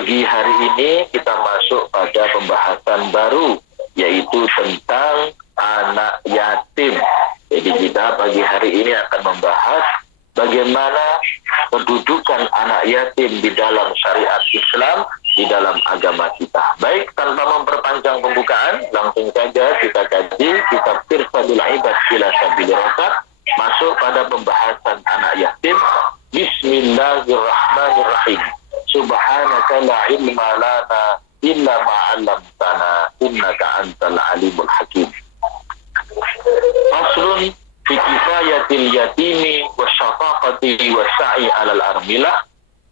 Pagi hari ini kita masuk pada pembahasan baru, yaitu tentang anak yatim. Jadi kita pagi hari ini akan membahas bagaimana kedudukan anak yatim di dalam syariat Islam, di dalam agama kita. Baik, tanpa memperpanjang pembukaan, langsung saja kita kaji kitab Irsyadul Ibad ila Sabilir Rasyad, masuk pada pembahasan anak yatim. Bismillahirrahmanirrahim. Subhanaka la ilma lana illa ma 'allamtana innaka antal alimul hakim. Faslun fi kifayatil yatimi wasyafaqati wasa'i 'alal armilah.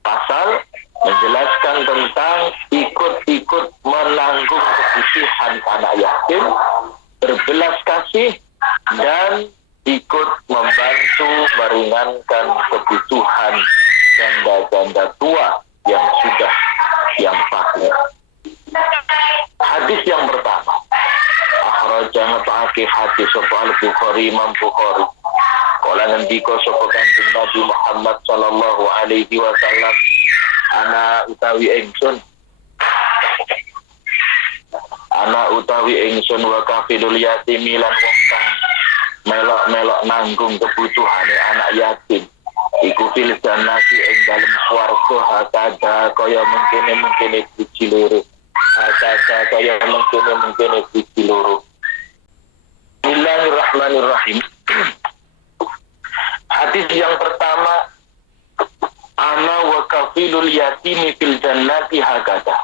Pasal menjelaskan tentang ikut-ikut menanggung kebutuhan anak yatim, berbelas kasih, dan ikut membantu meringankan kebutuhan janda-janda tua yang fakir. Hadis yang pertama, akhrajana ta'aki hadis soal Bukhari, Imam Bukhari. Kala ngendika sapa Kanjeng Nabi Muhammad sallallahu alaihi wasallam, ana utawi ingsun wa kafilul yatimi lan wong kang melok-melok nanggung kebutuhane anak yatim iku fil jannati ing dalem swarga hakada kaya mungkin biji loro. Bismillahirrahmanirrahim. Hadis yang pertama, ana wa kafilul yatimi fil jannati hakada.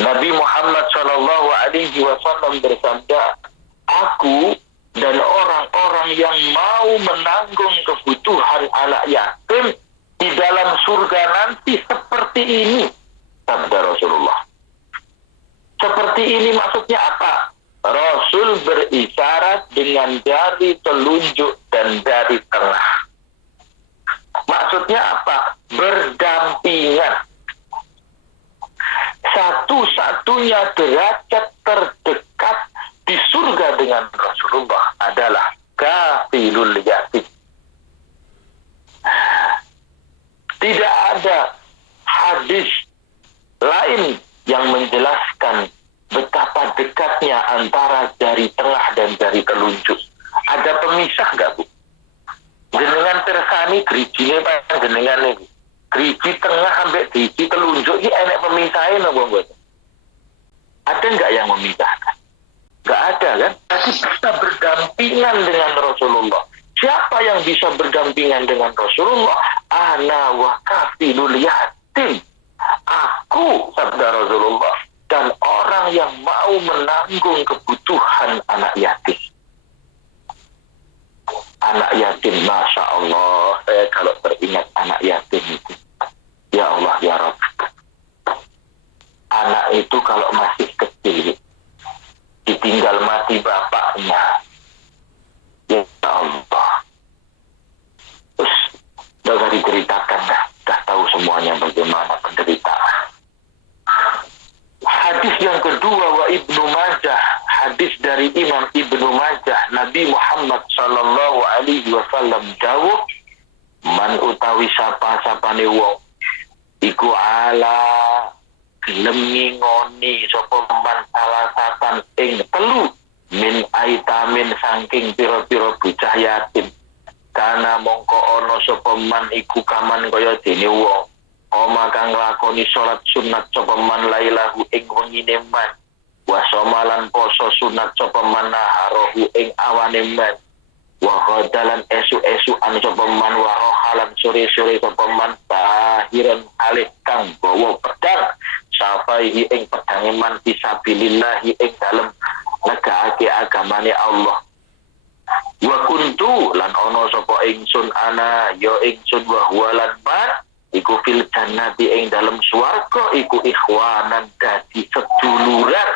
Nabi Muhammad sallallahu alaihi wasallam bersabda, aku dan orang-orang yang mau menanggung kebutuhan anak yatim di dalam surga nanti seperti ini, sabda Rasulullah. Seperti ini maksudnya apa? Rasul berisyarat dengan jari telunjuk dan jari tengah. Maksudnya apa? Berdampingan. Satu-satunya derajat terdekat di surga dengan Rasulullah adalah kafilul yatim. Tidak ada hadis lain yang menjelaskan betapa dekatnya antara jari tengah dan jari telunjuk. Ada pemisah nggak, Bu? Jenengan tersani gerijine panjenengan niku. Geriji tengah sampai geriji telunjuk ini enek pemisahnya napa mboten? Ada nggak yang memisahkan? Nggak ada kan? Tapi bisa berdampingan dengan Rasulullah. Siapa yang bisa berdampingan dengan Rasulullah? Ana wa kafilul yatim. Aku, sabda Rasulullah, dan orang yang mau menanggung kebutuhan anak yatim. Anak yatim, Masya Allah, saya kalau teringat anak yatim itu, ya Allah, ya Rabb. Anak itu kalau masih kecil, ditinggal mati bapaknya, ya Allah. Terus, udah diceritakan, dah tahu semuanya bagaimana penderitaan. Hadis yang kedua, wa Ibnu Majah, hadis dari Imam Ibnu Majah, Nabi Muhammad sallallahu alaihi wasallam dawuh, man utawi sapa-sapane wong iku ala gelem ngoni sapa man salah satan ing telu min aitamin saking pira-pira bocah yatim, kana mongko ana sapa man iku kaman kaya dene wong oma kang lakoni salat sunat sapa man lailahu ing wengine man, wa somalan poso sunat sapa man naharohu ing awane man, wa qadalan esu-esuan sapa man, wa rohalan sore-sore sapa man, tahiran alih kang bawa pedang safaihi ing pedange man fisabilillahi ing dalem negakake agamane Allah. Wa kuntu lan ana sapa ingsun ana ya ingsun wa huwalan man iku fil jannati ing dalem swarga iku ikhwanan dadi seduluran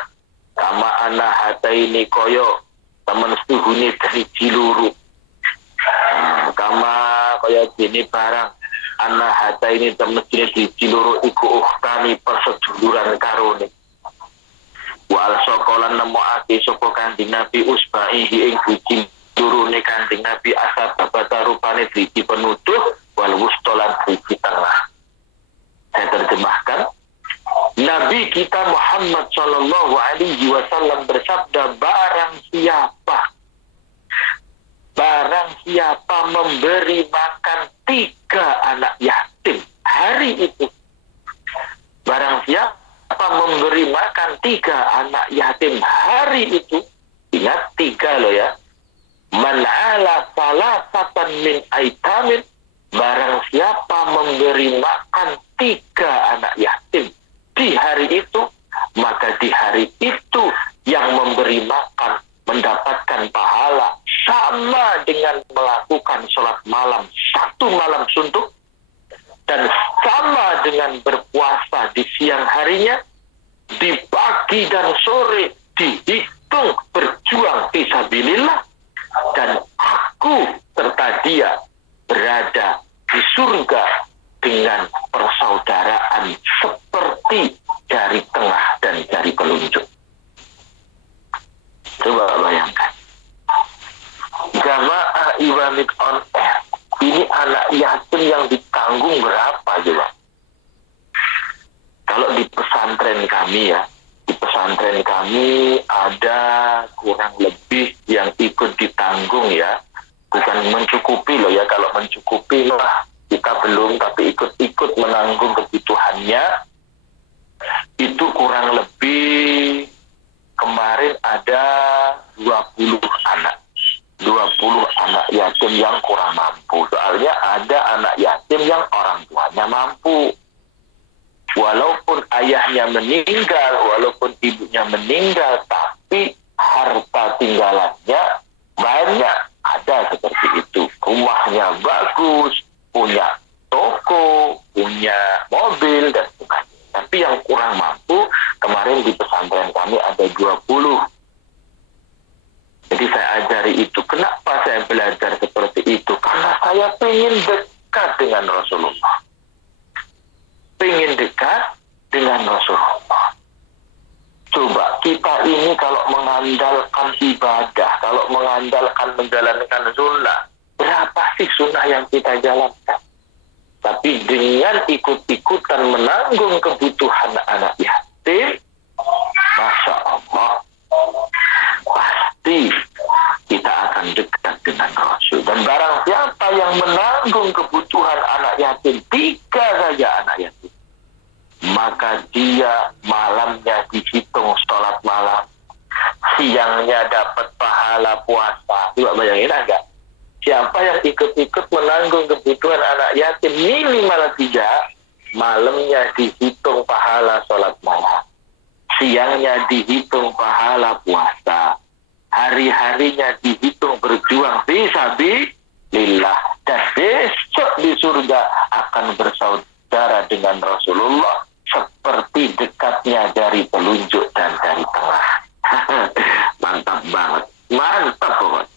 kama ana hataini koyo temen setuhune dari ciluru. Kama kaya dene barang ana hataini temen di ciluru iku ukhtani perseduluran karone. Wal sokolan nemokake sapa Kanjeng Nabi usbaihi ing biji turune Kanjeng Nabi asal babata rupane biji penutuh wal wustolan biji tengah. Saya terjemahkan, Nabi kita Muhammad Shallallahu Alaihi Wasallam bersabda, barang siapa memberi makan 3 anak yatim hari itu, barang siapa memberi makan 3 anak yatim hari itu, ingat 3 loh ya, man ala salasatan min aitamin, barang siapa memberi makan 3 anak yatim di hari itu, maka di hari itu yang memberi makan mendapatkan pahala sama dengan melakukan sholat malam 1 malam suntuk, dan sama dengan berpuasa di siang harinya, di pagi dan sore dihitung berjuang fisabilillah, dan aku serta dia berada di surga dengan persaudaraan seperti jari tengah dan jari telunjuk. Coba bayangkan, jamaah Iwanit on Air, ini anak yatim yang ditanggung berapa coba? Kalau di pesantren kami ya, di pesantren kami ada kurang lebih yang ikut ditanggung ya, bukan mencukupi loh ya, kalau mencukupi lah kita belum, tapi ikut-ikut menanggung kebutuhannya itu kurang lebih kemarin ada 20 anak yatim yang kurang mampu. Soalnya ada anak yatim yang orang tuanya mampu, walaupun ayahnya meninggal, walaupun ibunya meninggal, tapi harta tinggalannya banyak. Ada seperti itu, rumahnya bagus, punya toko, punya mobil dan sebagainya. Tapi yang kurang mampu, kemarin di pesantren kami ada 20. Jadi saya ajari itu. Kenapa saya belajar seperti itu? Karena saya ingin dekat dengan Rasulullah. Ingin dekat dengan Rasulullah. Coba kita ini kalau mengandalkan ibadah, kalau mengandalkan menjalankan sunnah, berapa sih sunnah yang kita jalankan? Tapi dengan ikut-ikutan menanggung kebutuhan anak yatim, Masya Allah, pasti kita akan dekat dengan Rasul. Dan barang siapa yang menanggung kebutuhan anak yatim, 3 saja anak yatim, maka dia malamnya dihitung sholat malam, siangnya dapat pahala puasa. Coba bayangin agak, siapa yang ikut-ikut menanggung kebutuhan anak yatim minimal 3, malamnya dihitung pahala sholat malam, siangnya dihitung pahala puasa, hari-harinya dihitung berjuang fisabilillah, dan besok di surga akan bersaudara dengan Rasulullah seperti dekatnya dari telunjuk dan dari tengah. Mantap banget, mantap banget.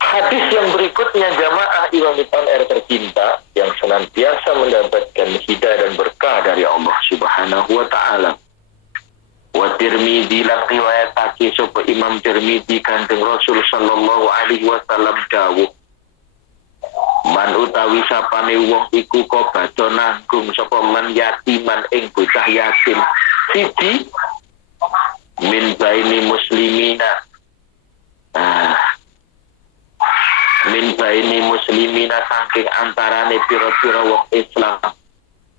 Hadis yang berikutnya, jamaah Iwanit on Air tercinta yang senantiasa mendapatkan hidayah dan berkah dari Allah Subhanahu wa Ta'ala. Wa Tirmidzi lan riwayatake sapa Imam Tirmidzi Kanjeng Rasul sallallahu alaihi wasallam dawuh, man utawi sapane wong iku kobaca nanggung sapa man yatiman ing bocah yatim siji min baini muslimina, min baini muslimina saking antarane pira-pira wong Islam,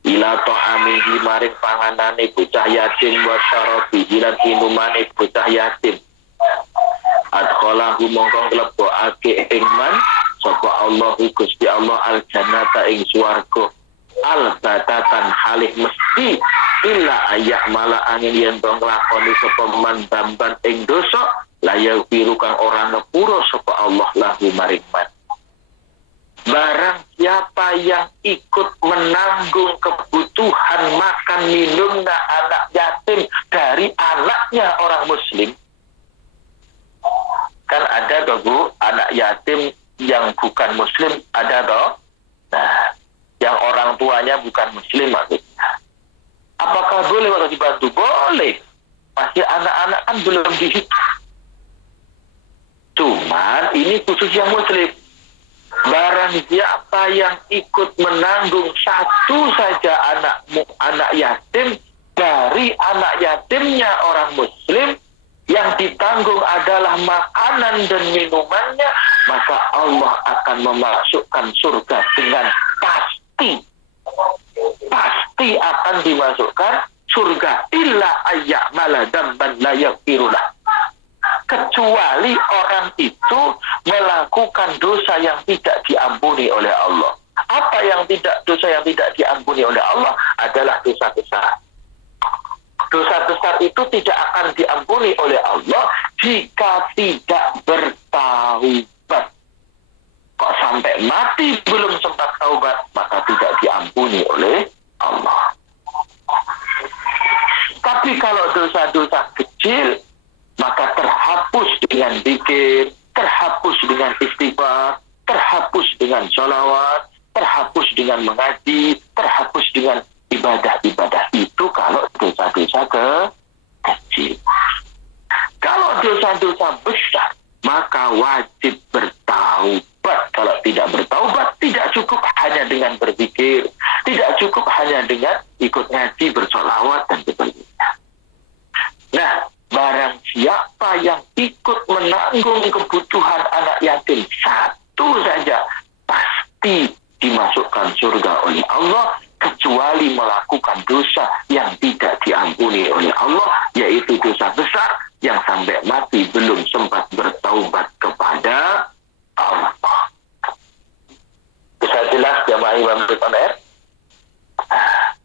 ila ta'amihi maring panganane bocah yatim wa syarabi lan minumane bocah yatim, adkhalahu mongko nglebokake ing man sapa Allah Gusti Allah al jannata ing swarga al batatan halih mesti illa ayak mala angin yen dong lakoni sapa man damban ing dosa layau biru kang ora ngepuro sapa Allah lahu maring man. Barang siapa yang ikut menanggung kebutuhan makan minumnya anak yatim dari anaknya orang muslim, kan ada toh Bu, anak yatim yang bukan muslim ada toh. Nah, yang orang tuanya bukan muslim maksudnya. Apakah boleh kalau dibantu? Boleh. Masih anak-anak kan belum dihitung. Cuman ini khusus yang muslim. Barang siapa yang ikut menanggung satu saja anak yatim dari anak yatimnya orang muslim, yang ditanggung adalah makanan dan minumannya, maka Allah akan memasukkan surga dengan pasti. Pasti akan dimasukkan surga. Illa ayya'mala dzamban la yaghfirullah. Kecuali orang itu melakukan dosa yang tidak diampuni oleh Allah. Apa dosa yang tidak diampuni oleh Allah adalah dosa besar. Dosa besar itu tidak akan diampuni oleh Allah jika tidak bertaubat. Kok sampai mati belum sempat taubat, maka tidak diampuni oleh Allah. Tapi kalau dosa-dosa kecil, maka terhapus dengan zikir, terhapus dengan istighfar, terhapus dengan sholawat, terhapus dengan mengaji, terhapus dengan ibadah-ibadah itu kalau dosa-dosa kecil. Kalau dosa-dosa besar, maka wajib bertaubat. Kalau tidak bertaubat, tidak cukup hanya dengan berzikir, tidak cukup hanya dengan ikut ngaji, bersolawat, dan sebagainya. Nah, barang siapa yang ikut menanggung kebutuhan anak yatim satu saja, pasti dimasukkan surga oleh Allah, kecuali melakukan dosa yang tidak diampuni oleh Allah, yaitu dosa besar yang sampai mati belum sempat bertaubat kepada Allah. Bisa jelas jamaah Imam on Air?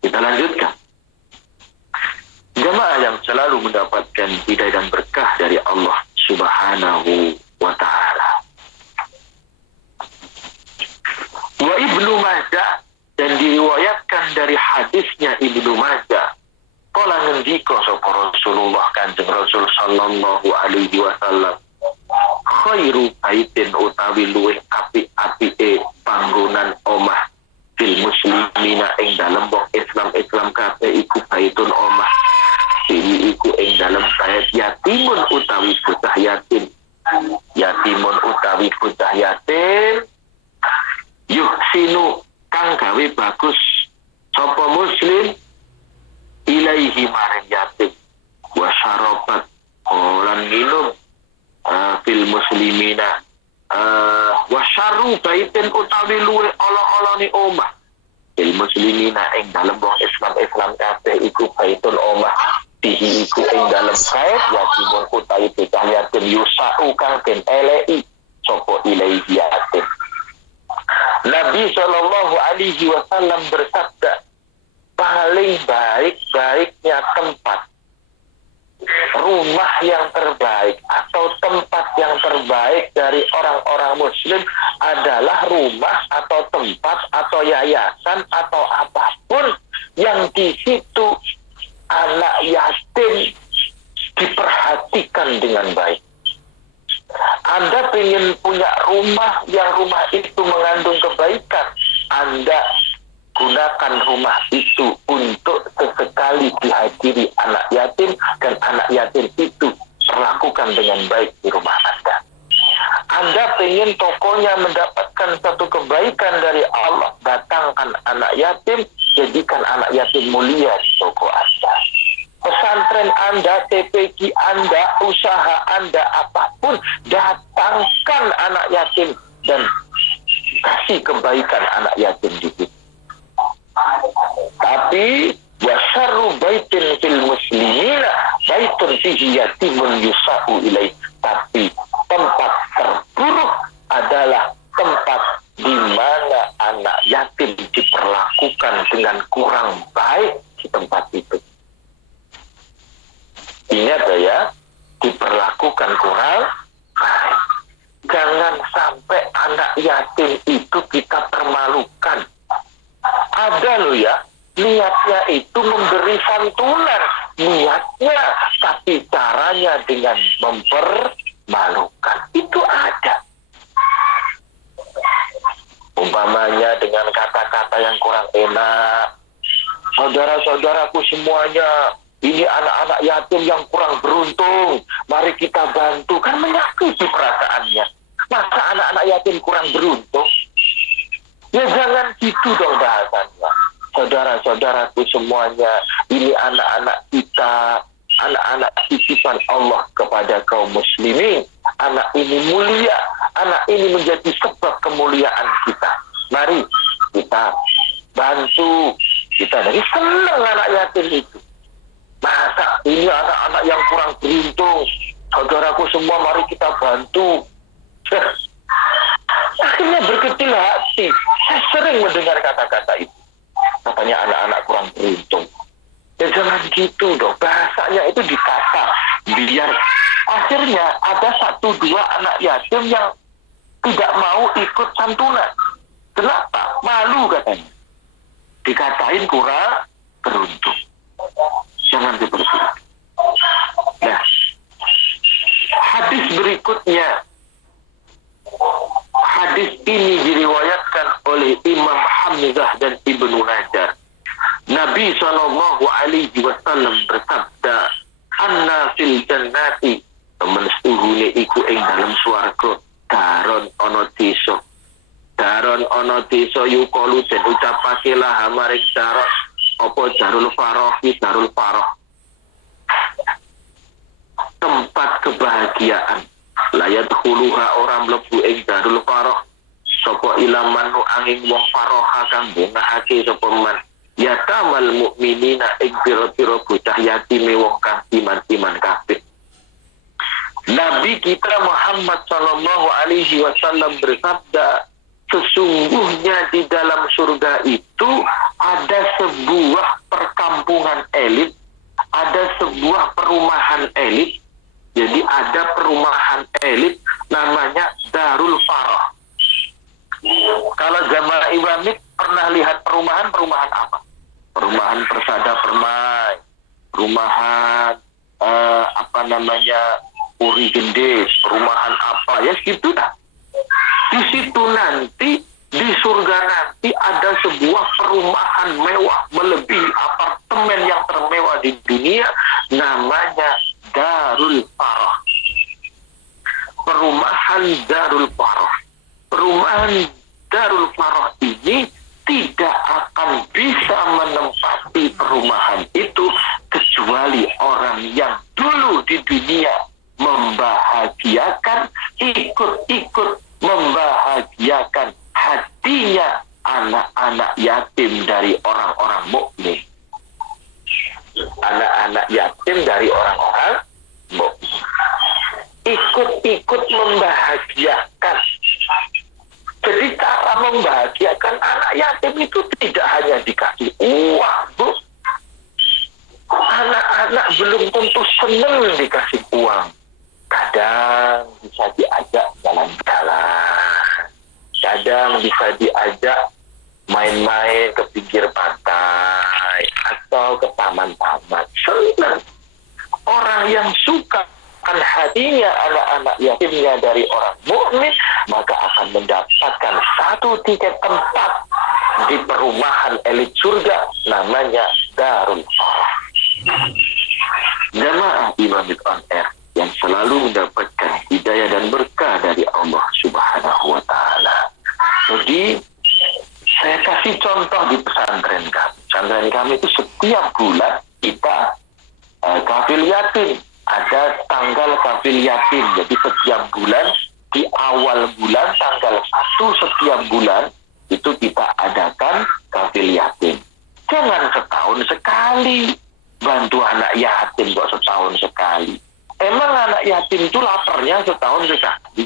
Kita lanjutkan. Jamaah yang selalu mendapatkan hidayah dan berkah dari Allah Subhanahu wa ta'ala. Wa Ibnu Majah, dan diriwayatkan dari hadisnya Ibnu Majah, qala ngendika sapa Rasulullah Kanjeng Rasul sallallahu alaihi wasallam, khairu baitin utawi luwih apik-apike panggonan omah fil muslimina ing dalem wong Islam kabeh iku baitun omah sini iku ing dalem bait yatimun utawi bocah yatim. Yatimun utawi bocah yatim yuhsinu kang gawe bagus sapa muslim ilaihi maring yatim wa syarabat lan minum fil muslimina wa syarru baitin utawi luwe ala-alane omah fil muslimina ing dalem wong Islam kabeh iku baitun omah dihi iku ing dalem bait yatimun utawi bocah yatim yusau kang den eleki sapa ilaihi yatim. Nabi Shallallahu Alaihi Wasallam bersabda, paling baik-baiknya tempat, rumah yang terbaik atau tempat yang terbaik dari orang-orang muslim adalah rumah atau tempat atau yayasan atau apapun yang di situ anak yatim diperhatikan dengan baik. Anda ingin punya rumah yang rumah itu mengandung kebaikan, Anda gunakan rumah itu untuk sesekali dihadiri anak yatim dan anak yatim itu perlakukan dengan baik di rumah Anda. Anda ingin tokonya mendapatkan satu kebaikan dari Allah, datangkan anak yatim, jadikan anak yatim mulia di toko Anda. Pesantren Anda, TPQ Anda, usaha Anda, apapun, datangkan anak yatim dan kasih kebaikan anak yatim di situ. Tapi wasyarru baitin fil muslimina baitun fihi yatimun yusau ilaih. Tapi tempat terburuk adalah tempat di mana anak yatim diperlakukan dengan kurang baik di tempat itu. Ingat ya, diperlakukan kurang baik. Jangan sampai anak yatim itu kita permalukan. Ada loh ya, niatnya itu memberi santunan, niatnya, tapi caranya dengan mempermalukan. Itu ada. Umpamanya dengan kata-kata yang kurang enak. Saudara-saudaraku semuanya, ini anak-anak yatim yang kurang beruntung, mari kita bantu. Kan menyakiti perasaannya. Masa anak-anak yatim kurang beruntung? Ya jangan gitu dong bahasannya. Saudara-saudaraku semuanya, ini anak-anak kita, anak-anak titipan Allah kepada kaum muslimin. Anak ini mulia, anak ini menjadi sebab kemuliaan kita. Mari kita bantu, kita dari senang anak yatim itu. Masa ini anak-anak yang kurang beruntung, saudaraku semua mari kita bantu. Akhirnya berkecil hati. Saya sering mendengar kata-kata itu. Katanya anak-anak kurang beruntung. Ya jangan gitu dong. Bahasanya itu ditata. Biar akhirnya ada 1-2 anak yatim yang tidak mau ikut santunan. Kenapa? Malu katanya. Dikatain kurang beruntung. Jangan seperti itu. Nah, hadis berikutnya. Hadis ini diriwayatkan oleh Imam Hamzah dan Ibnu Hajar. Nabi SAW bersabda, "Anna fil jannati," temen setuhune iku ing dalam swarga, daron ana desa. Daron ana desa yukalu den ucapake lah maring daron apa Darul Faroh, Darul Faroh. Tempat kebahagiaan. Layat huluha orang mlebu ing Darul Faroh sapa ilaman nu angin wong faroha kang bungahake sapa man ya tamal mukminina ing pira-pira bocah yatime wong kang iman-iman kabeh. Nabi kita Muhammad sallallahu alaihi wasallam bersabda, sesungguhnya di dalam surga itu ada sebuah perkampungan elit, ada sebuah perumahan elit. Jadi ada perumahan elit namanya Darul Faroh. Kalau jamaah Iwamik pernah lihat perumahan apa? Perumahan Persada Permai, perumahan Puri Gendis, perumahan apa? Ya segitu dah. Di situ nanti di surga nanti ada sebuah perumahan mewah melebihi apartemen yang termewah di dunia, namanya Darul Faroh. Perumahan Darul Faroh. Perumahan Darul Faroh ini tidak akan bisa menempati perumahan itu kecuali orang yang dulu di dunia membahagiakan, ikut-ikut membahagiakan hatinya anak-anak yatim dari orang-orang mukmin. Anak-anak yatim dari orang-orang mukmin ikut-ikut membahagiakan. Jadi cara membahagiakan anak yatim itu tidak hanya dikasih uang, Bu. Anak-anak belum tentu senang dikasih uang. Kadang bisa diajak jalan-jalan, kadang bisa diajak main-main ke pinggir pantai atau ke taman-taman. Senang. Orang yang suka kan hatinya anak-anak yatimnya dari orang mukmin, maka akan mendapatkan satu tiket tempat di perumahan elit surga namanya Darul Faroh. Jamaah Imamit on Air yang selalu mendapatkan hidayah dan berkah dari Allah Subhanahu wa Ta'ala. Jadi saya kasih contoh di pesantren kami. Pesantren kami itu setiap bulan kita kafil yatim. Ada tanggal kafil yatim. Jadi setiap bulan, di awal bulan tanggal 1 setiap bulan itu kita adakan kafil yatim. Jangan setahun sekali bantu anak yatim kok setahun sekali. Emang anak yatim itu laparnya setahun sekali.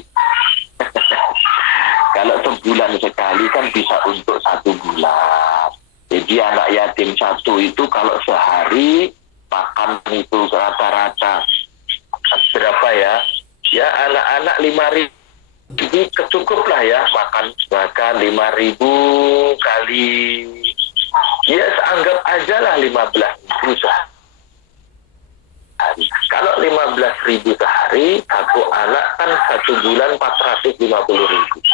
Kalau sebulan sekali kan bisa untuk 1 bulan. Jadi anak yatim satu itu kalau sehari makan itu rata-rata berapa ya? Ya anak-anak 5.000. Jadi cukup lah ya makan 5.000 kali. Ya anggap aja lah 15.000 sehari. Kalau 15.000 sehari, satu anak kan 1 bulan 450.000.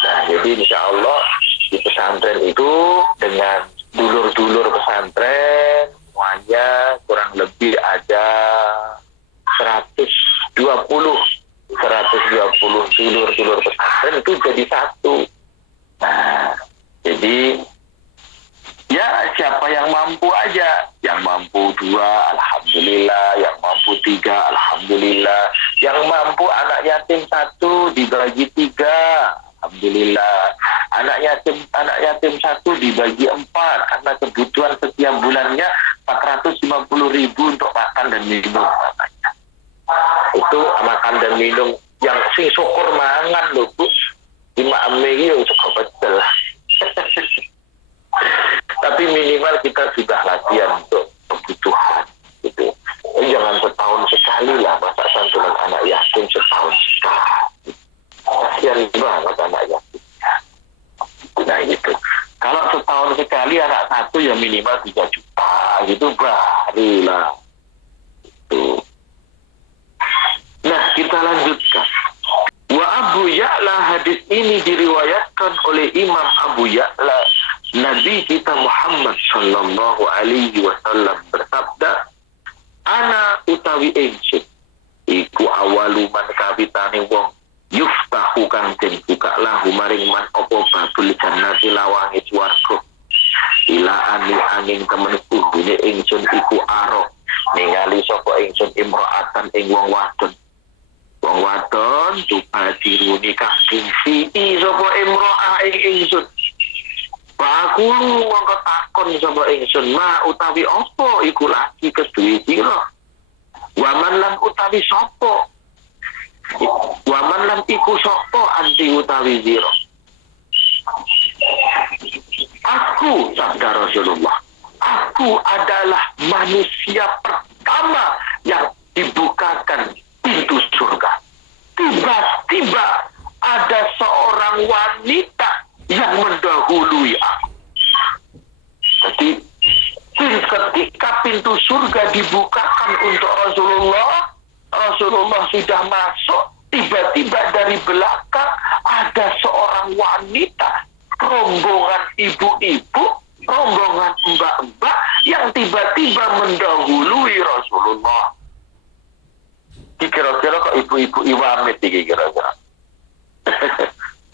Nah jadi insya Allah di pesantren itu dengan dulur-dulur pesantren semuanya kurang lebih ada 120 dulur-dulur pesantren itu jadi satu. Nah, jadi Jadi ya siapa yang mampu aja, yang mampu 2 alhamdulillah, yang mampu 3 alhamdulillah, yang mampu anak yatim 1 dibagi 3 alhamdulillah, anak yatim 1 dibagi 4 karena kebutuhan setiap bulannya 450.000 untuk makan dan minum. Itu makan dan minum yang sing syukur mangan lho Bu. Lima yo cukup betul. Tapi minimal kita sudah latihan untuk kebutuhan gitu. Jangan setahun sekali lah, masa santunan anak yatim setahun sekali. Kasian banget anak yatim. Nah gitu. Kalau setahun sekali anak 1 ya minimal 3 juta gitu barulah. Gitu. Nah kita lanjutkan. Wa Abu Ya'la, hadis ini diriwayatkan oleh Imam Abu Ya'la. Nabi kita Muhammad sallallahu alaihi wasallam bersabda, ana utawi ingsun iku awalu man kawitane wong yuftahu kang den buka lahu maring man apa babul jannati lawange swarga ila angin temen kuhune ingsun iku aro ningali sapa ingsun imro'atan ing wong wadon tubadiruni kang sisi sapa imro'ah ing ingsun. Pakulu mongko takon sapa ingsun ma utawi apa iku lagi keduwe sira. Waman lan utawi sapa. Waman lan iku sapa anti utawi sira. Aku sabda Rasulullah, aku adalah manusia pertama yang dibukakan pintu surga. Tiba-tiba ada seorang wanita yang mendahului aku. Jadi ketika pintu surga dibukakan untuk Rasulullah sudah masuk, tiba-tiba dari belakang ada seorang wanita, rombongan ibu-ibu, rombongan mbak-mbak yang tiba-tiba mendahului Rasulullah. Kira-kira kok ibu-ibu iwamit kira-kira.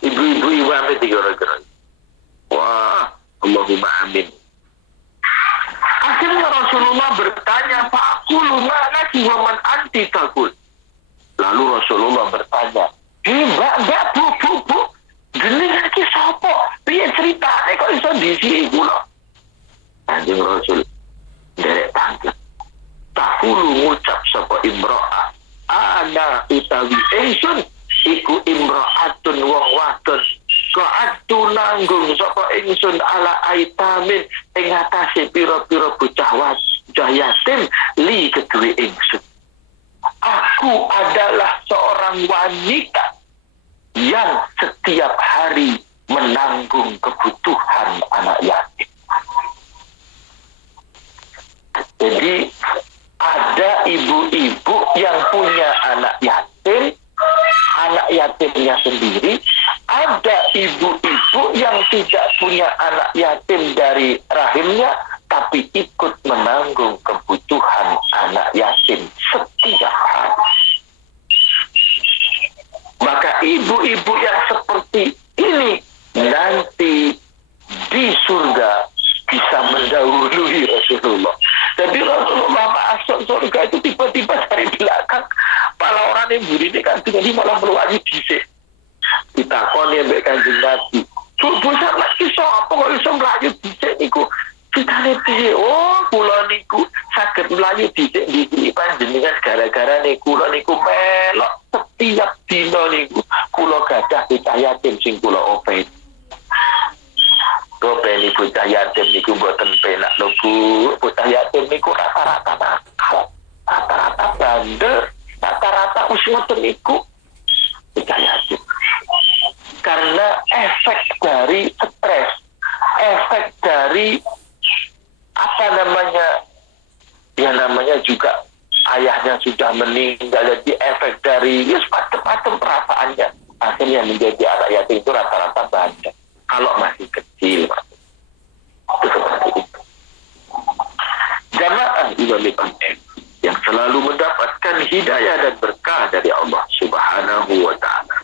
Ibu-ibu iwamit kira-kira. Wah, Allahumma amin. Akhirnya Rasulullah bertanya, Fa'akulu mana waman anti takul. Lalu Rasulullah bertanya, mbak, bu, jenengan ki sapa? Piye ceritane kok iso disi kula? Kanjeng Rasul derek tangkep. Takulu ngucap sapa imro'ah, ana utawi ingsun iku imro'atun wong wadon ka'atu nanggung sapa ingsun ala aitamin ing atase pira-pira bocah yatim li kedue ingsun. Aku adalah seorang wanita yang setiap hari menanggung kebutuhan anak yatim. Jadi ada ibu-ibu yang punya anak yatimnya sendiri, ada ibu-ibu yang tidak punya anak yatim dari rahimnya, tapi ikut menanggung kebutuhan anak yatim setiap hari. Maka ibu-ibu yang seperti ini nanti di surga bisa mendahului Rasulullah. Jadi Rasulullah masuk surga itu tiba-tiba dari belakang pala orang yang buri ini kan jadi malah meluari dhisik. Ditakoni mbek Kanjeng Nabi, "Bu sampe iso apa kok iso mlayu dhisik niku?" Ditane piye? "Oh, kula niku saged mlayu dhisik niki panjenengan gara-gara niku kula niku melok setiap dina niku kula gadah bocah yatim sing kula openi." Openi bocah yatim niku mboten penak lho Bu. Bocah yatim niku rata-rata nakal, rata-rata bandel, rata-rata wis ngoten niku bocah yatim. Karena efek dari stres, efek dari namanya juga ayahnya sudah meninggal, jadi efek dari macam-macam perasaannya akhirnya menjadi anak yatim itu rata-rata bandel kalau masih kecil. Itu seperti itu. Jamaah Imam yang selalu mendapatkan hidayah dan berkah dari Allah Subhanahu wa ta'ala,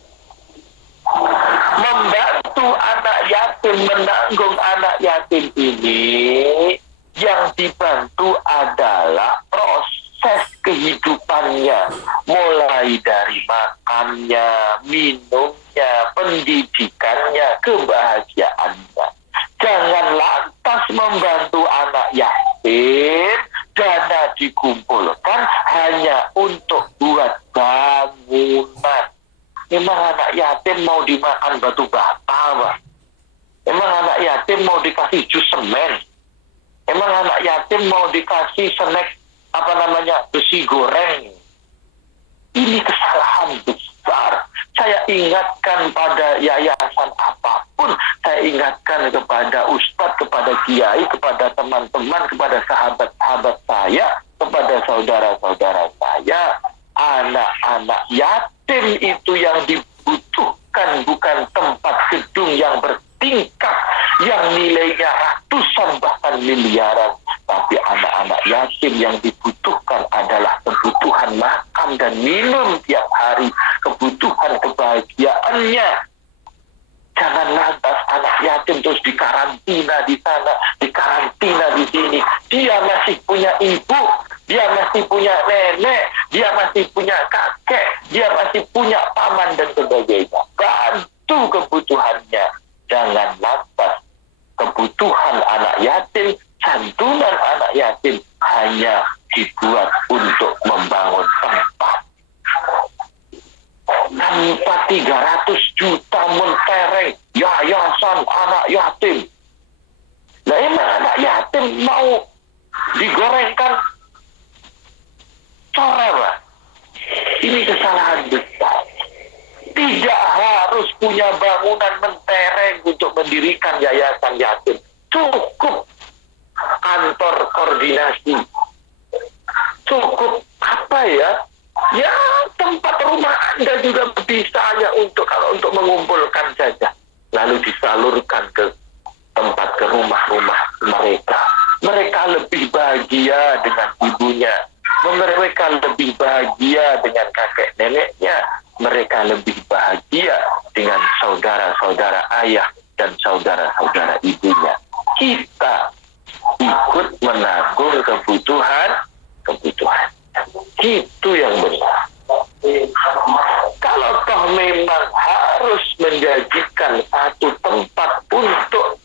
membantu membantu anak yatim, menanggung anak yatim ini, yang dibantu adalah proses kehidupannya, mulai dari makannya, minumnya, pendidikannya, kebahagiaannya. Jangan lantas membantu anak yatim, dana dikumpulkan hanya untuk buat bangunan. Memang anak yatim mau dimakan batu bata, Pak? Memang anak yatim mau dikasih jus semen? Emang anak yatim mau dikasih snack besi goreng? Ini kesalahan besar. Saya ingatkan pada yayasan apapun, saya ingatkan kepada ustadz, kepada kiai, kepada teman-teman, kepada sahabat-sahabat saya, kepada saudara-saudara saya, anak-anak yatim itu yang dibutuhkan bukan tempat gedung yang bertingkat, yang nilainya ratusan bahkan miliaran, tapi anak-anak yatim yang dibutuhkan adalah kebutuhan makan dan minum tiap hari, kebutuhan kebahagiaannya. Jangan lantas anak yatim terus dikarantina di sana, dikarantina di sini. Dia masih punya ibu, dia masih punya nenek, dia masih punya kakek, dia masih punya paman dan sebagainya. Bantu kebutuhannya. Jangan lantas kebutuhan anak yatim, santunan anak yatim hanya dibuat untuk membangun tempat. Tanpa 300 juta mentereng yayasan anak yatim. Nah, emang anak yatim mau digorengkan sore, Pak? Ini kesalahan besar. Tidak harus punya bangunan mentereng untuk mendirikan yayasan yatim. Cukup kantor koordinasi. Cukup ya tempat rumah Anda juga bisa hanya untuk mengumpulkan saja. Lalu disalurkan ke rumah-rumah mereka. Mereka lebih bahagia dengan ibunya. Mereka lebih bahagia dengan kakek neneknya. Mereka lebih bahagia dengan saudara-saudara ayah dan saudara-saudara ibunya. Kita ikut menanggung kebutuhan. Itu yang benar. Kalau toh memang harus menjadikan satu tempat untuk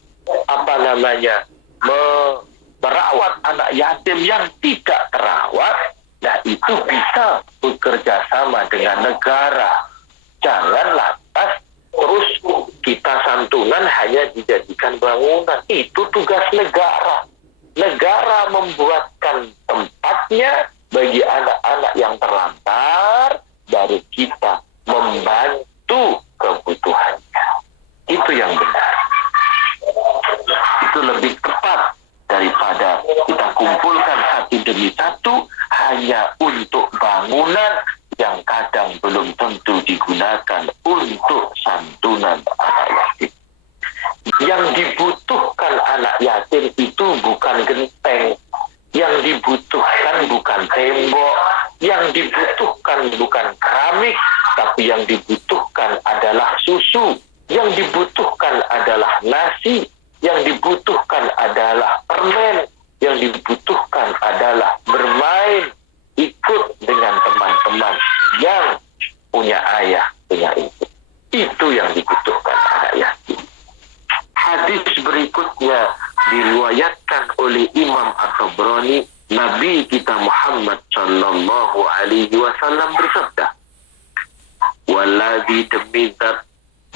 merawat anak yatim yang tidak terawat, nah itu bisa bekerja sama dengan negara. Jangan lantas terus kita santunan hanya dijadikan bangunan. Itu tugas negara. Negara membuatkan tempatnya bagi anak-anak yang terlantar, dari kita membantu kebutuhannya. Itu yang benar. Itu lebih tepat daripada kita kumpulkan satu demi satu hanya untuk bangunan yang kadang belum tentu digunakan untuk santunan anak yatim. Yang dibutuhkan anak yatim itu bukan genteng, yang dibutuhkan bukan tembok, yang dibutuhkan bukan keramik, tapi yang dibutuhkan adalah susu, yang dibutuhkan adalah nasi, yang dibutuhkan adalah permen, yang dibutuhkan adalah bermain, ikut dengan teman-teman yang punya ayah, punya ibu. Itu yang dibutuhkan anak yatim. Hadis berikutnya diriwayatkan oleh Imam At-Tabrani, Nabi kita Muhammad sallallahu alaihi wasallam bersabda, "Wallazi demi zat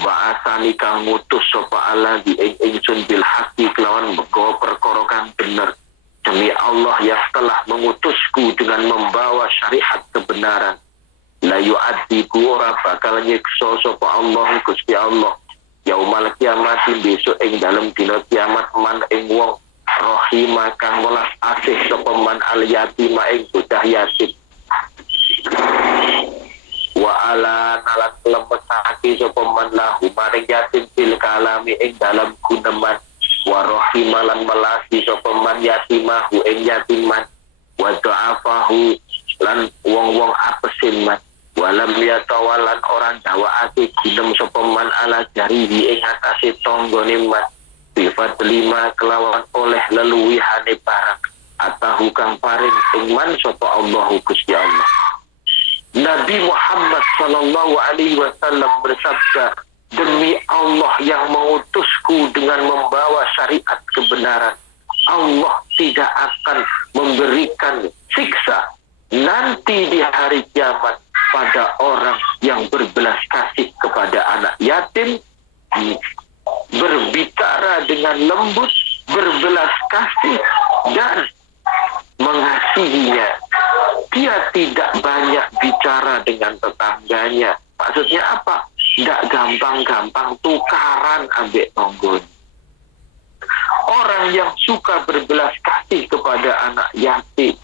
ba'asani kang ngutus sapa Allah di ingsun bil haqqi kelawan begawa perkara kang bener, demi Allah yang telah mengutusku dengan membawa syariat kebenaran, la yu'adzibu ora bakal nyiksa sapa Allah Gusti Allah yaumal kiamat besok ing dalem dina kiamat man ing wong rahima kang welas asih sapa man al yatima ing bocah yatim wa ala nalat lemesake sapa man lahu maring yatim bil kalami ing dalem guneman wa rahima lan melasi sapa man yatimahu ing yatiman wa dha'afahu lan wong-wong apesin man Walam yatawalan orang dawaake ginem sapa man ala jarihi ing atase tanggane man sifat 5 kelawan oleh leluwihane barang atahu kang paring man sapa Allah Gusti Allah. Nabi Muhammad sallallahu alaihi wasallam bersabda, demi Allah yang mengutusku dengan membawa syariat kebenaran, Allah tidak akan memberikan siksa nanti di hari kiamat pada orang yang berbelas kasih kepada anak yatim, berbicara dengan lembut, berbelas kasih dan mengasihinya. Dia tidak banyak bicara dengan tetangganya. Maksudnya apa? Tidak gampang-gampang tukaran ambek tonggon. Orang yang suka berbelas kasih kepada anak yatim,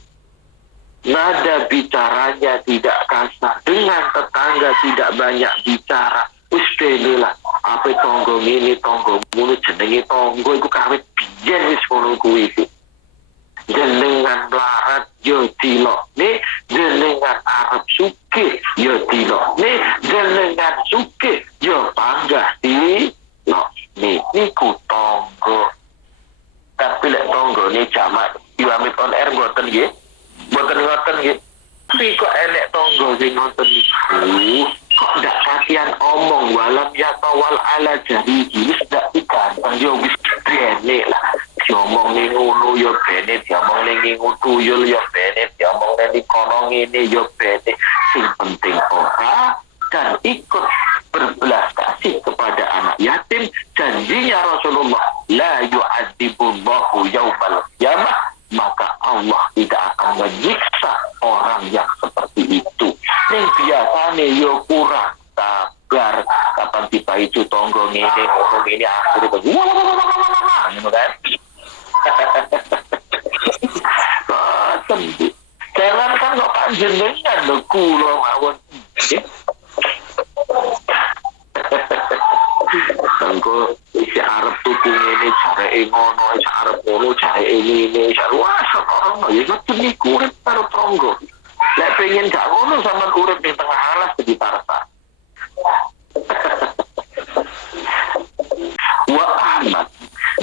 nada bicaranya tidak kasar, dengan tetangga tidak banyak bicara. Ustadilah, apa tonggo ini, tonggo mulu jenenge tonggo iku kawit biyen wis ngono kuwi iki. Jenengan melarat yo dilokne, jenengan arep sugih yo dilokne, jenengan sugih yo panggah dilokne. Niku tonggo. Tapi lek tonggo ini jamak diwamit on air mboten nggih. Mboten ngoten nggih. Tapi kok enek tonggo sing ngoten niku. Kok ndak kasihan omong walam ya tawal ala jari wis ndak gampang yo wis bene lah. Diomong ning ngono yo bene, diomong ning tuyul yo bene, diomong ning kono ngene yo bene. Sing penting ora dan ikut berbelas kasih kepada anak yatim. Janjinya Rasulullah, la yu'adzibullahu yaumal qiyamah, maka Allah tidak akan menyiksa orang yang seperti itu. Yang biasanya yo kurang sabar, kapan tiba itu tonggo ngene ngono ngene akhirnya gitu kan. Jangan kan kok panjenengan lho kula mawon. Tengko isi arep tuku ngene jareke ngono, isi arep ngono jareke ngene, wah orang ya ngoten niku urip karo tonggo. Lek pengen gak ngono sampean urip ning tengah alas di Tarsa. Wa Ahmad,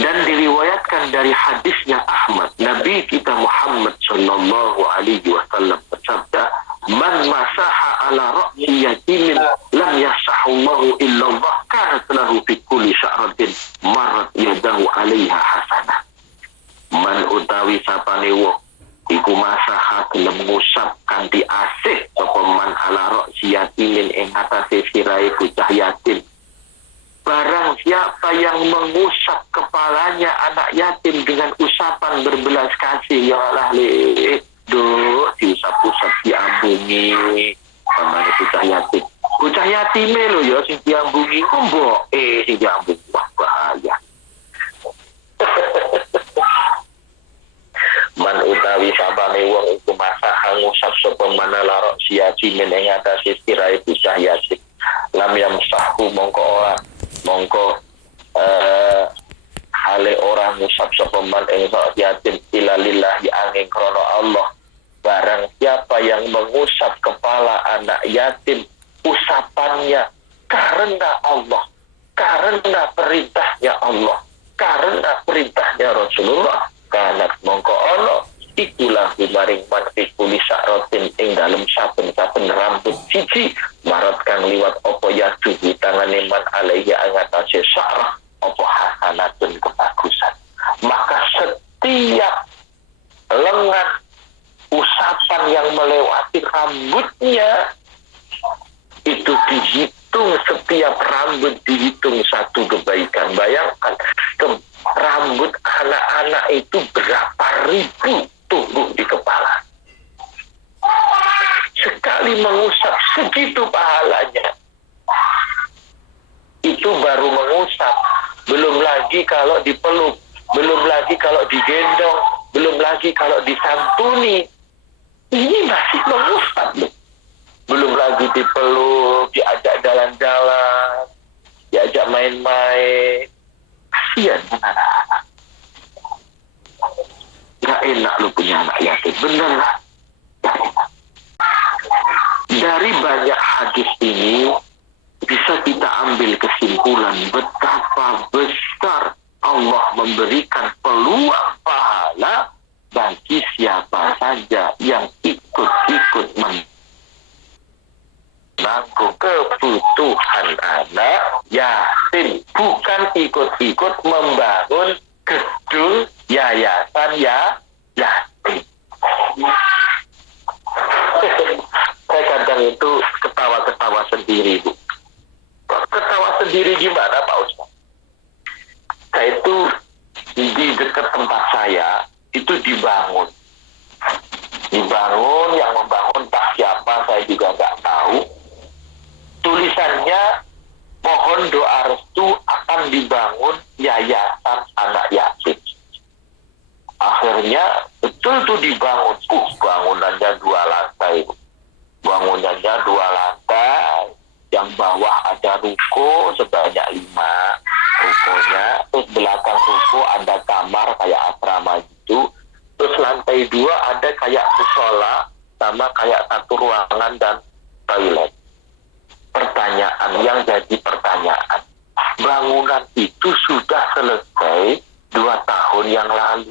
dan diriwayatkan dari hadisnya Ahmad, Nabi kita Muhammad sallallahu alaihi wasallam bersabda, man masaha ala ra'yi yatimin lam yasahullahu illallah kanat lahu fi kulli sya'ratin marat yadahu alaiha hasanah. Man utawi sapane wong iku masaha gelem ngusap kanthi asih sapa man ala ra'yi yatimin ing atase sirahe bocah yatim. Barang siapa yang mengusap kepalanya anak yatim dengan usapan berbelas kasih, ya Allah diusap-usap diambungi namanya bocah yatim. Bocah yatime lho ya sing diambungi kok mboke sing diambung. Wah bahaya. Man utawi sabane wong iku masaha ngusap sapa manala si yatimin ing atase sirahe bocah yatim. Lam yamsahu mongko hale orang ngusap sapa man ing yatim ila lillahi angin krana Allah. Barang siapa yang mengusap kepala anak yatim, usapannya karena Allah, karena perintahnya Allah, karena perintahnya Rasulullah, kanat mongko ono itulah maring man fikuli sa'rotin ing dalem saben-saben rambut siji marat kang liwat opo ya tubuh tangane man alaihi angatase sa'rah opo hasanatun kebagusan. Maka setiap lengan usapan yang melewati rambutnya itu dihitung, setiap rambut dihitung satu kebaikan. Bayangkan rambut anak-anak itu berapa ribu tumbuh di kepala. Sekali mengusap segitu pahalanya. Itu baru mengusap, belum lagi kalau dipeluk, belum lagi kalau digendong, belum lagi kalau disantuni. Ini masih mengusap, belum lagi dipeluk, diajak jalan-jalan, diajak main-main. Kasihan anak-anak. Gak enak lu punya anak yatim, bener lah. Dari banyak hadis ini bisa kita ambil kesimpulan betapa besar Allah memberikan peluang pahala bagi siapa saja yang ikut-ikut menanggung kebutuhan anak yatim, bukan ikut-ikut membangun gedung yayasan yatim. Saya kadang itu ketawa-ketawa sendiri, Bu. Ketawa sendiri gimana, Pak Ustaz? Saya itu di dekat tempat saya itu dibangun, yang membangun tak siapa saya juga nggak tahu. Tulisannya mohon doa restu akan dibangun yayasan anak yatim. Akhirnya betul tuh dibangun. Bangunannya 2 lantai. Bangunannya 2 lantai. Yang bawah ada ruko sebanyak 5 rukonya. Terus belakang ruko ada kamar kayak asrama gitu. Terus lantai 2 ada kayak musola sama kayak 1 ruangan dan toilet. Pertanyaan yang jadi pertanyaan, bangunan itu sudah selesai 2 tahun yang lalu.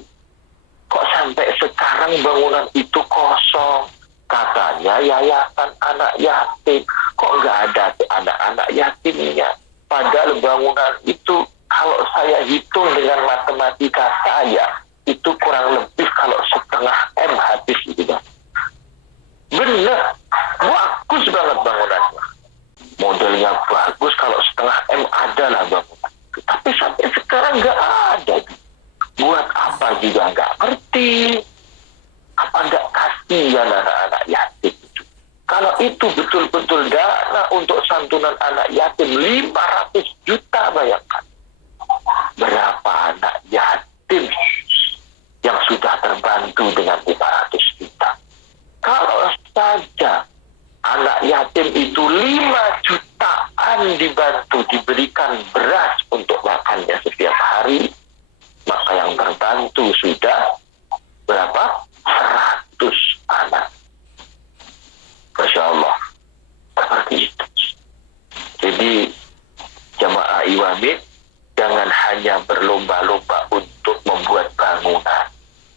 Kok sampai sekarang bangunan itu kosong? Katanya yayasan anak yatim. Kok nggak ada anak-anak yatimnya? Padahal bangunan itu kalau saya hitung dengan matematika saya, itu kurang lebih kalau 0,5 M habis gitu, Bang. Bener, bagus banget bangunannya. Modelnya bagus, kalau 0,5 M ada lah bangunan. Tapi sampai sekarang nggak ada. Buat apa juga nggak ngerti. Apa nggak kasihan anak-anak yatim itu? Kalau itu betul-betul dana untuk santunan anak yatim 500 juta, bayangkan. Berapa anak yatim yang sudah terbantu dengan 500 juta? Kalau saja anak yatim itu 5 jutaan dibantu, diberikan beras untuk makannya setiap hari, maka yang terbantu sudah berapa? 100 anak. Masya Allah. Seperti itu. Jadi jamaah Iwamid jangan hanya berlomba-lomba untuk membuat bangunan,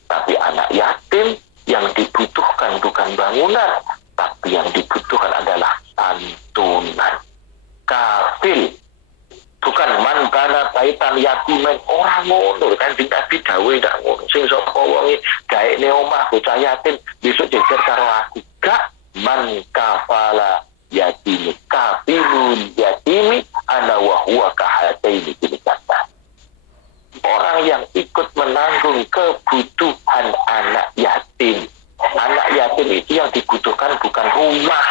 tapi anak yatim yang dibutuhkan bukan bangunan, tapi yang dibutuhkan adalah santunan. Kafil, bukan man kana baitan yatimen, orang ngono kan sing Nabi dawuh ndak ngono. Sing sapa wonge gaekne omah bocah yatim besok jejer karo aku. Gak, man kafala yatimi kafilun yatimi ana wa huwa kahataini bilikata. Orang yang ikut menanggung kebutuhan anak yatim. Anak yatim itu yang dibutuhkan bukan rumah.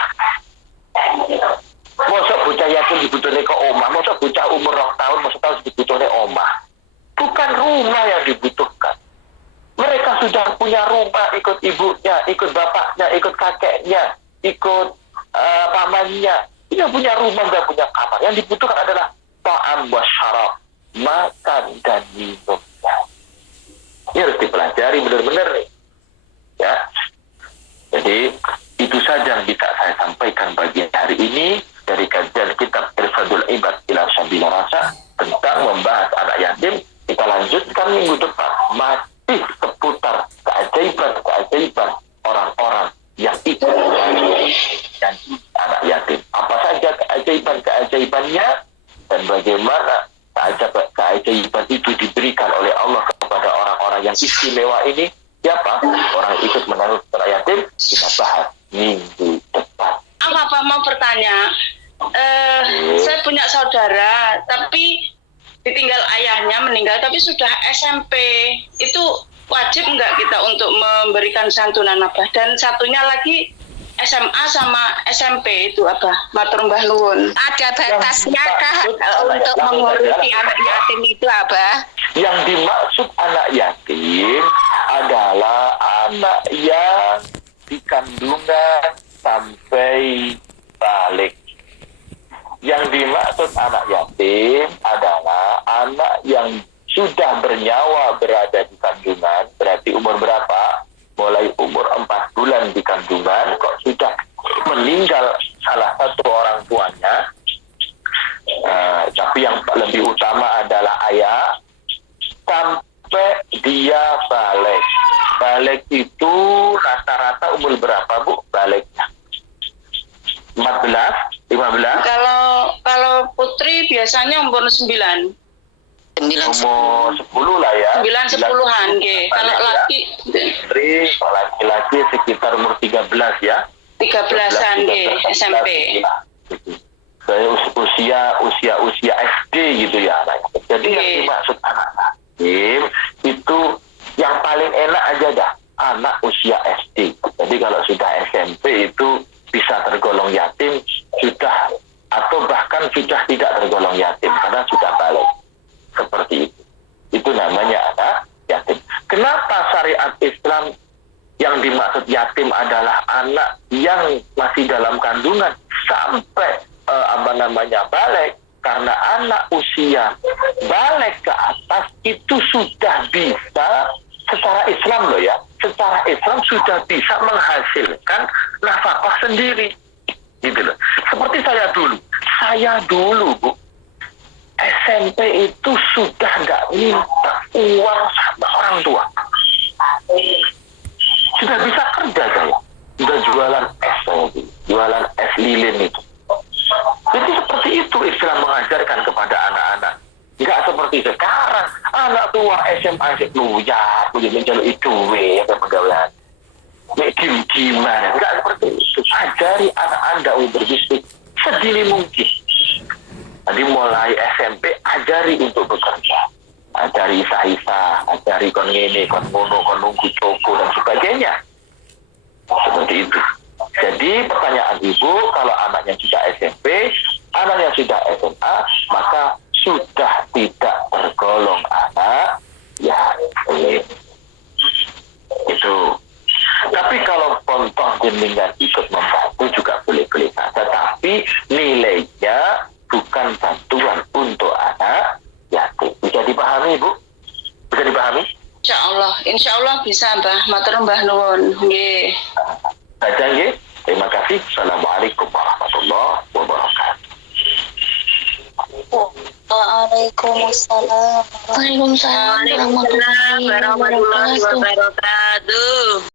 Masa bocah yatim dibutuhkan ke omah, masa bocah umur 2 tahun, masa tahun dibutuhkan omah. Bukan rumah yang dibutuhkan. Mereka sudah punya rumah, ikut ibunya, ikut bapaknya, ikut kakeknya, ikut pamannya. Dia punya rumah, nggak punya kamar. Yang dibutuhkan adalah ta'am wa syarab, makan dan minumnya. Ini harus dipelajari benar-benar nih. Ya. Jadi itu saja yang bisa saya sampaikan pagi hari ini dari kajian kitab Irfadul Ibad ila Sabila Rasa tentang membahas anak yatim. Kita lanjutkan minggu depan masih seputar keajaiban orang-orang yang ikut dan anak yatim. Apa saja keajaibannya dan bagaimana keajaiban itu diberikan oleh Allah kepada orang-orang yang istimewa ini. Siapa orang ikut menanggung anak yatim? Kita bahas minggu depan. Apa mau bertanya? Saya punya saudara, tapi ditinggal ayahnya meninggal, tapi sudah SMP. Itu wajib nggak kita untuk memberikan santunan apa? Dan satunya lagi SMA sama SMP itu apa? Matur Mbah Nuwun. Ada batasnya kah untuk mengurusi anak yatim itu apa? Yang dimaksud anak yatim adalah anak yang di kandungan sampai balik. Yang dimaksud anak yatim adalah anak yang sudah bernyawa berada di kandungan. Berarti umur berapa? Mulai umur 4 bulan di kandungan kok sudah meninggal salah satu orang tuanya, tapi yang lebih utama adalah ayah, sampai dia balik. Balik itu rata-rata umur berapa, Bu, baliknya? 14, 15? Kalau putri biasanya umur 9. Umur 10 lah ya. 9-10-an nggih. Kalau laki putri, laki-laki sekitar umur 13 ya. 13-an nggih, SMP. Saya usia SD gitu ya anaknya. Jadi yang dimaksud anak yatim itu yang paling enak aja dah, anak usia SD. Jadi kalau sudah SMP itu bisa tergolong yatim sudah, atau bahkan sudah tidak tergolong yatim karena sudah balik. Seperti itu. Itu namanya anak yatim. Kenapa syariat Islam yang dimaksud yatim adalah anak yang masih dalam kandungan sampai balik? Karena anak usia balik ke atas itu sudah bisa secara Islam loh ya. Secara Islam sudah bisa menghasilkan nafkah sendiri. Gitu loh. Seperti saya dulu Bu, SMP itu sudah nggak minta uang sama orang tua. Sudah bisa kerja saya. Sudah jualan es, jualan es lilin itu. Jadi seperti itu Islam mengajarkan kepada anak-anak. Nggak seperti sekarang. Anak tua SMA ya, boleh menjalui duit atau pegawai. Gimana? Nggak seperti itu. Ajari anak Anda untuk berbisnis sedini mungkin. Jadi mulai SMP ajari untuk bekerja, ajari isa-isa, ajari kon ngene, kon ngono, kon nunggu toko dan sebagainya. Seperti itu. Jadi pertanyaan Ibu, kalau anaknya sudah SMP, anaknya sudah SMA, maka sudah tidak tergolong anak yatim. Itu. Tapi kalau contoh jenengan ikut membantu juga boleh-boleh saja, tapi nilainya bukan bantuan untuk anak yatim. Bisa dipahami, Bu? Bisa dipahami? Insya Allah bisa, Mbah. Matur Mbah nuwun. Nggih. Saja nggih. Terima kasih. Assalamualaikum warahmatullahi wabarakatuh. Waalaikumsalam warahmatullahi wabarakatuh.